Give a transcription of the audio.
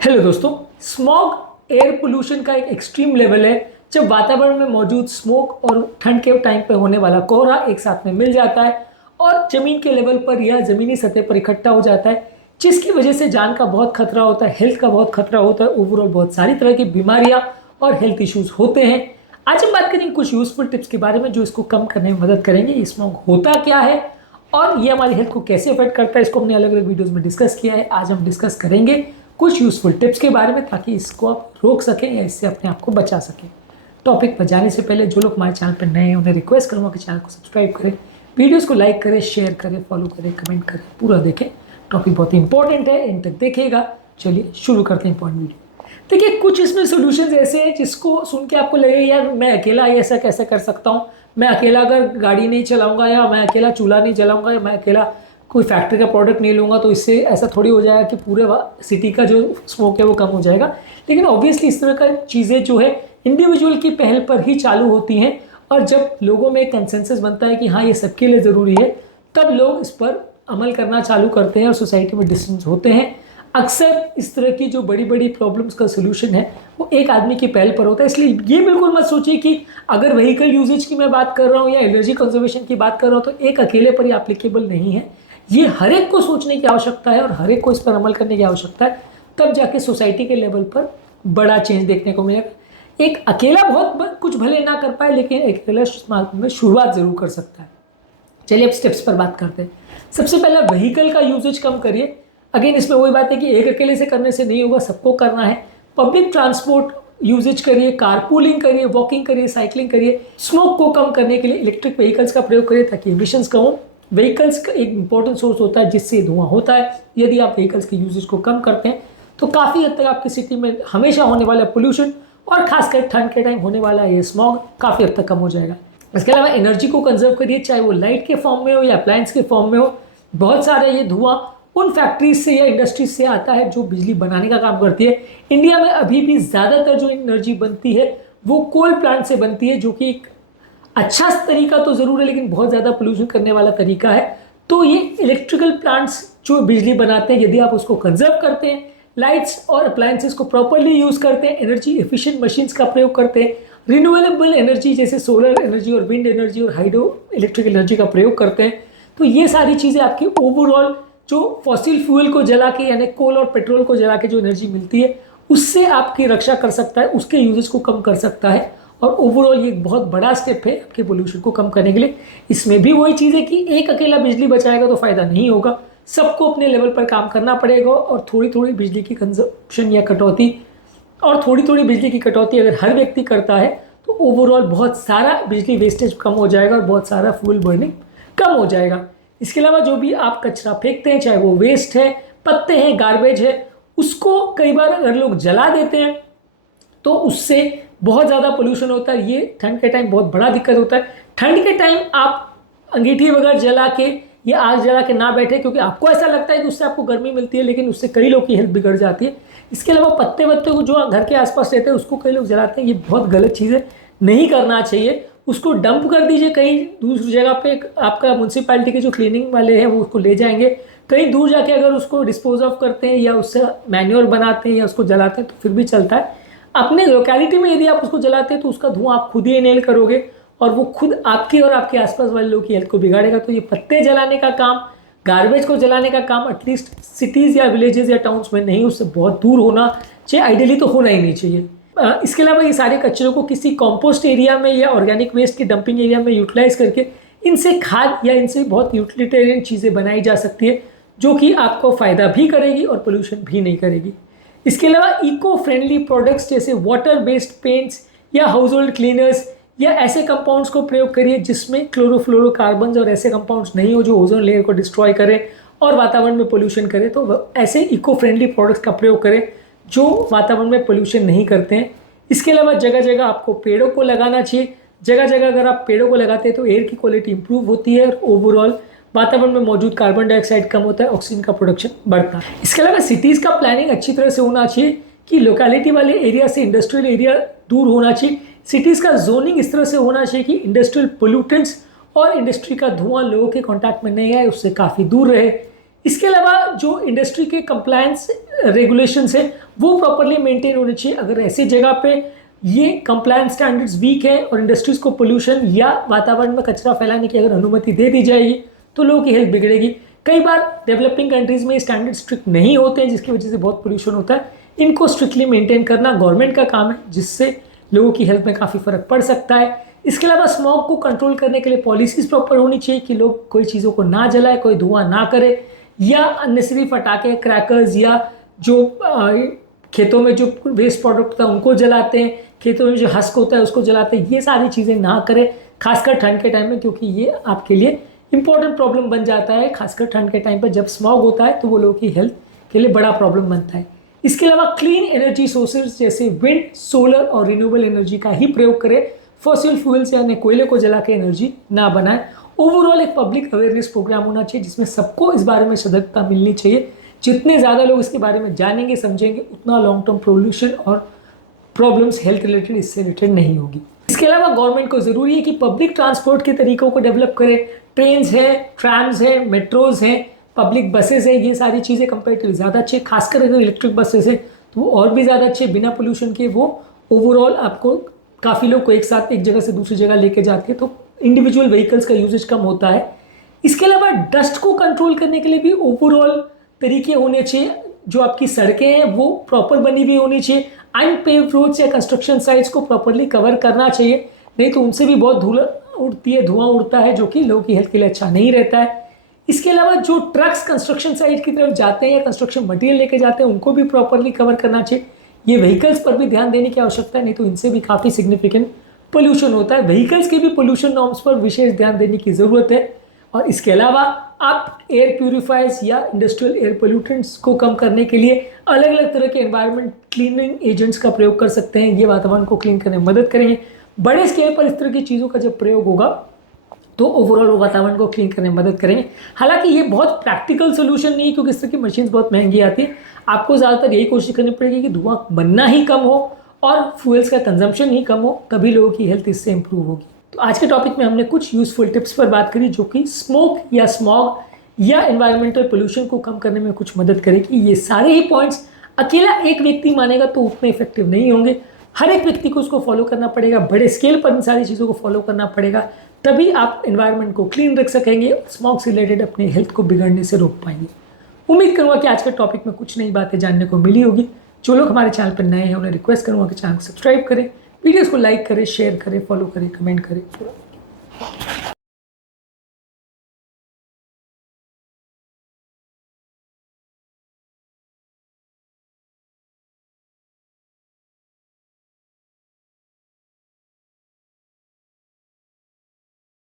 Hello दोस्तों। Smog air pollution का एक एक्सट्रीम लेवल है जब वातावरण में मौजूद स्मोक और ठंड के टाइम पे होने वाला कोहरा एक साथ में मिल जाता है और जमीन के लेवल पर या जमीनी सतह पर इकट्ठा हो जाता है, जिसकी वजह से जान का बहुत खतरा होता है, हेल्थ का बहुत खतरा होता है, ओवरऑल बहुत सारी तरह की बीमारियां और हेल्थ इश्यूज होते हैं। आज हम बात करेंगे कुछ यूजफुल टिप्स के बारे में जो इसको कम करने में मदद करेंगे। स्मॉग होता क्या है और ये हमारी हेल्थ को कैसे अफेक्ट करता है, इसको हमने अलग अलग वीडियोस में डिस्कस किया है। आज हम डिस्कस करेंगे कुछ यूजफुल टिप्स के बारे में ताकि इसको आप रोक सकें या इससे अपने आप को बचा सकें। टॉपिक पर जाने से पहले जो लोग हमारे चैनल पर नए हैं उन्हें रिक्वेस्ट करूँगा कि चैनल को सब्सक्राइब करें, वीडियोस को लाइक करें, शेयर करें, फॉलो करें, कमेंट करें, पूरा देखें। टॉपिक बहुत ही इंपॉर्टेंट है, इन तक देखिएगा। चलिए शुरू करते हैं इंपॉर्टेंट वीडियो। देखिए, कुछ इसमें सोल्यूशन ऐसे हैं जिसको सुन के आपको लगे यार मैं अकेला ऐसा कैसे कर सकता हूँ, मैं अकेला अगर गाड़ी नहीं चलाऊंगा या मैं अकेला चूल्हा नहीं जलाऊंगा या मैं अकेला कोई फैक्ट्री का प्रोडक्ट नहीं लूँगा तो इससे ऐसा थोड़ी हो जाएगा कि पूरे सिटी का जो स्मोक है वो कम हो जाएगा। लेकिन ऑब्वियसली इस तरह का चीज़ें जो है इंडिविजुअल की पहल पर ही चालू होती हैं और जब लोगों में एक कंसेंसस बनता है कि हाँ ये सबके लिए ज़रूरी है, तब लोग इस पर अमल करना चालू करते हैं और सोसाइटी में डिसीजंस होते हैं। अक्सर इस तरह की जो बड़ी बड़ी प्रॉब्लम्स का सोल्यूशन है वो एक आदमी की पहल पर होता है। इसलिए ये बिल्कुल मत सोचिए कि अगर व्हीकल यूजेज की मैं बात कर रहा हूँ या एनर्जी कंजर्वेशन की बात कर रहा हूँ तो एक अकेले पर ही एप्लीकेबल नहीं है। ये हर एक को सोचने की आवश्यकता है और हर एक को इस पर अमल करने की आवश्यकता है, तब जाके सोसाइटी के लेवल पर बड़ा चेंज देखने को मिलेगा। एक अकेला बहुत कुछ भले ना कर पाए लेकिन एक अकेला में शुरुआत जरूर कर सकता है। चलिए अब स्टेप्स पर बात करते हैं। सबसे पहला व्हीकल का यूजेज कम करिए। अगेन इसमें वही बात है कि एक अकेले से करने से नहीं होगा, सबको करना है। पब्लिक ट्रांसपोर्ट यूजेज करिए, कारपूलिंग करिए, वॉकिंग करिए, साइकिलिंग करिए। स्मोक को कम करने के लिए इलेक्ट्रिक व्हीकल्स का प्रयोग करिए ताकि एमिशंस कम हो। व्हीकल्स का एक इंपॉर्टेंट सोर्स होता है जिससे धुआं होता है। यदि आप व्हीकल्स के यूजेज को कम करते हैं तो काफ़ी हद तक आपकी सिटी में हमेशा होने वाला पोल्यूशन और खासकर ठंड के टाइम होने वाला ये स्मॉग काफ़ी हद तक कम हो जाएगा। इसके अलावा एनर्जी को कंजर्व करिए, चाहे वो लाइट के फॉर्म में हो या अप्लायंस के फॉर्म में हो। बहुत सारा ये धुआं उन फैक्ट्रीज से या इंडस्ट्रीज से आता है जो बिजली बनाने का काम करती है। इंडिया में अभी भी ज़्यादातर जो एनर्जी बनती है वो कोल प्लांट से बनती है, जो कि एक अच्छा तरीका तो ज़रूर है लेकिन बहुत ज़्यादा पोल्यूशन करने वाला तरीका है। तो ये इलेक्ट्रिकल प्लांट्स जो बिजली बनाते हैं, यदि आप उसको कंजर्व करते हैं, लाइट्स और अप्लायंसेस को प्रॉपरली यूज़ करते हैं, एनर्जी एफिशिएंट मशीन्स का प्रयोग करते हैं, रिन्यूएबल एनर्जी जैसे सोलर एनर्जी और विंड एनर्जी और हाइड्रो इलेक्ट्रिक एनर्जी का प्रयोग करते हैं, तो ये सारी चीज़ें आपकी ओवरऑल जो फॉसिल फ्यूल को जला के यानी कोल और पेट्रोल को जला के जो एनर्जी मिलती है उससे आपकी रक्षा कर सकता है, उसके यूजेस को कम कर सकता है। और ओवरऑल ये एक बहुत बड़ा स्टेप है आपके पोल्यूशन को कम करने के लिए। इसमें भी वही चीज़ है कि एक अकेला बिजली बचाएगा तो फ़ायदा नहीं होगा, सबको अपने लेवल पर काम करना पड़ेगा और थोड़ी थोड़ी बिजली की कंजप्शन या कटौती और थोड़ी थोड़ी बिजली की कटौती अगर हर व्यक्ति करता है तो ओवरऑल बहुत सारा बिजली वेस्टेज कम हो जाएगा और बहुत सारा फ्यूल बर्निंग कम हो जाएगा। इसके अलावा जो भी आप कचरा फेंकते हैं, चाहे वो वेस्ट है, पत्ते हैं, गार्बेज है, उसको कई बार अगर लोग जला देते हैं तो उससे बहुत ज़्यादा पोल्यूशन होता है। ये ठंड के टाइम बहुत बड़ा दिक्कत होता है। ठंड के टाइम आप अंगीठी वगैरह जला के या आग जला के ना बैठे, क्योंकि आपको ऐसा लगता है कि उससे आपको गर्मी मिलती है लेकिन उससे कई लोग की हेल्थ बिगड़ जाती है। इसके अलावा पत्ते वत्ते को जो घर के आसपास रहते हैं उसको कई लोग जलाते हैं, ये बहुत गलत चीज़ है, नहीं करना चाहिए। उसको डंप कर दीजिए कहीं दूसरी जगह पे, आपका म्यूनसिपैलिटी के जो क्लीनिंग वाले हैं वो उसको ले जाएंगे। कहीं दूर जाके अगर उसको डिस्पोज ऑफ करते हैं या उससे मैन्योर बनाते हैं या उसको जलाते हैं तो फिर भी चलता है। अपने लोकेलिटी में यदि आप उसको जलाते हैं तो उसका धुआं आप खुद ही इनहेल करोगे और वो खुद आपकी और आपके आसपास वाले लोगों की हेल्थ को बिगाड़ेगा। तो ये पत्ते जलाने का काम, गार्बेज को जलाने का काम एटलीस्ट सिटीज़ या विलेजेस या टाउन्स में नहीं, उससे बहुत दूर होना चाहिए, आइडियली तो होना ही नहीं चाहिए। इसके अलावा ये सारे कचरों को किसी कॉम्पोस्ट एरिया में या ऑर्गेनिक वेस्ट की डंपिंग एरिया में यूटिलाइज करके इनसे खाद या इनसे बहुत यूटिलिटेरियन चीज़ें बनाई जा सकती है जो कि आपको फ़ायदा भी करेगी और पोल्यूशन भी नहीं करेगी। इसके अलावा इको फ्रेंडली प्रोडक्ट्स जैसे वाटर बेस्ड पेंट्स या हाउस होल्ड क्लीनर्स या ऐसे कंपाउंड्स को प्रयोग करिए जिसमें क्लोरोफ्लोरोकार्बन्स और ऐसे कंपाउंड्स नहीं हो जो ओजोन लेयर को डिस्ट्रॉय करें और वातावरण में पोल्यूशन करें। तो ऐसे इको फ्रेंडली प्रोडक्ट्स का प्रयोग करें जो वातावरण में पोल्यूशन नहीं करते हैं। इसके अलावा जगह जगह आपको पेड़ों को लगाना चाहिए। जगह जगह अगर आप पेड़ों को लगाते हैं तो एयर की क्वालिटी इंप्रूव होती है और ओवरऑल वातावरण में मौजूद कार्बन डाइऑक्साइड कम होता है, ऑक्सीजन का प्रोडक्शन बढ़ता है। इसके अलावा सिटीज़ का प्लानिंग अच्छी तरह से होना चाहिए कि लोकेलिटी वाले एरिया से इंडस्ट्रियल एरिया दूर होना चाहिए। सिटीज़ का जोनिंग इस तरह से होना चाहिए कि इंडस्ट्रियल पोल्यूटेंट्स और इंडस्ट्री का धुआं लोगों के कॉन्टैक्ट में नहीं आए, उससे काफ़ी दूर रहे। इसके अलावा जो इंडस्ट्री के कंप्लायंस रेगुलेशंस है वो प्रॉपरली मेंटेन होने चाहिए। अगर ऐसी जगह पे ये कंप्लायंस स्टैंडर्ड्स वीक है और इंडस्ट्रीज को पोल्यूशन या वातावरण में कचरा फैलाने की अगर अनुमति दे दी जाएगी तो लोगों की हेल्थ बिगड़ेगी। कई बार डेवलपिंग कंट्रीज में स्टैंडर्ड स्ट्रिक्ट नहीं होते हैं, जिसकी वजह से बहुत पोल्यूशन होता है। इनको स्ट्रिक्टली मेंटेन करना गवर्नमेंट का काम है, जिससे लोगों की हेल्थ में काफ़ी फर्क पड़ सकता है। इसके अलावा स्मॉग को कंट्रोल करने के लिए पॉलिसीज प्रॉपर होनी चाहिए कि लोग कोई चीज़ों को ना जलाए, कोई धुआं ना करे, या अननेसेसरी फटाखे, क्रैकर्स या जो खेतों में जो वेस्ट प्रोडक्ट होता है उनको जलाते हैं, खेतों में जो हस्क होता है उसको जलाते हैं, ये सारी चीज़ें ना करें, खासकर ठंड के टाइम में, क्योंकि ये आपके लिए इंपॉर्टेंट प्रॉब्लम बन जाता है। खासकर ठंड के टाइम पर जब स्मॉग होता है तो वो लोगों की हेल्थ के लिए बड़ा प्रॉब्लम बनता है। इसके अलावा क्लीन एनर्जी सोर्सेज जैसे विंड, सोलर और रिन्यूएबल एनर्जी का ही प्रयोग करें। फॉसिल फ्यूल्स यानी कोयले को जला के एनर्जी ना बनाएं। ओवरऑल एक पब्लिक अवेयरनेस प्रोग्राम होना चाहिए जिसमें सबको इस बारे में सतर्कता मिलनी चाहिए। जितने ज़्यादा लोग इसके बारे में जानेंगे, समझेंगे, उतना लॉन्ग टर्म पोल्यूशन और प्रॉब्लम्स हेल्थ रिलेटेड इससे रिलेटेड नहीं होगी। इसके अलावा गवर्नमेंट को ज़रूरी है कि पब्लिक ट्रांसपोर्ट के तरीकों को डेवलप करे। ट्रेन्स हैं, ट्रैम्स हैं, मेट्रोज हैं, पब्लिक बसेस हैं, ये सारी चीज़ें कंपेरेटिवली ज़्यादा अच्छी, खासकर अगर इलेक्ट्रिक बसेस हैं तो वो और भी ज़्यादा अच्छे, बिना पोल्यूशन के वो ओवरऑल आपको काफ़ी लोग को एक साथ एक जगह से दूसरी जगह लेके जाते हैं, तो इंडिविजुअल व्हीकल्स का यूजेज कम होता है। इसके अलावा डस्ट को कंट्रोल करने के लिए भी ओवरऑल तरीके होने चाहिए। जो आपकी सड़कें हैं वो प्रॉपर बनी हुई होनी चाहिए। अनपेव्ड रोड्स या कंस्ट्रक्शन साइट्स को प्रॉपरली कवर करना चाहिए, नहीं तो उनसे भी बहुत धूल उड़ती है, धुआं उड़ता है, जो कि लोगों की हेल्थ के लिए अच्छा नहीं रहता है। इसके अलावा जो ट्रक्स कंस्ट्रक्शन साइट की तरफ जाते हैं या कंस्ट्रक्शन मटेरियल लेके जाते हैं उनको भी प्रॉपरली कवर करना चाहिए। ये व्हीकल्स पर भी ध्यान देने की आवश्यकता है, नहीं तो इनसे भी काफ़ी सिग्निफिकेंट पोल्यूशन होता है। व्हीकल्स के भी पोल्यूशन नॉर्म्स पर विशेष ध्यान देने की ज़रूरत है। और इसके अलावा आप एयर प्यूरिफायर्स या इंडस्ट्रियल एयर पोल्यूटेंट्स को कम करने के लिए अलग अलग तरह के एनवायरनमेंट क्लीनिंग एजेंट्स का प्रयोग कर सकते हैं। ये वातावरण को क्लीन करने में मदद करेंगे। बड़े स्केल पर इस तरह की चीज़ों का जब प्रयोग होगा तो ओवरऑल वो वातावरण को क्लीन करने में मदद करेंगे। हालांकि ये बहुत प्रैक्टिकल सोल्यूशन नहीं है, क्योंकि इस तरह की मशीन्स बहुत महंगी आती है। आपको ज़्यादातर यही कोशिश करनी पड़ेगी कि धुआं बनना ही कम हो और फ्यूल्स का कंजम्पशन ही कम हो, तभी लोगों की हेल्थ इससे इंप्रूव होगी। तो आज के टॉपिक में हमने कुछ यूजफुल टिप्स पर बात करी जो कि स्मोक या स्मॉग या एनवायरमेंटल पोल्यूशन को कम करने में कुछ मदद करेगी। ये सारे ही पॉइंट्स अकेला एक व्यक्ति मानेगा तो उतने इफेक्टिव नहीं होंगे। हर एक व्यक्ति को उसको फॉलो करना पड़ेगा, बड़े स्केल पर इन सारी चीज़ों को फॉलो करना पड़ेगा, तभी आप एनवायरनमेंट को क्लीन रख सकेंगे, स्मॉग से रिलेटेड अपने हेल्थ को बिगड़ने से रोक पाएंगे। उम्मीद करूँगा कि आज के टॉपिक में कुछ नई बातें जानने को मिली होगी। जो लोग हमारे चैनल पर नए हैं उन्हें रिक्वेस्ट करूँगा कि चैनल को सब्सक्राइब करें, वीडियोज़ को लाइक करें, शेयर करें, फॉलो करें, कमेंट करें।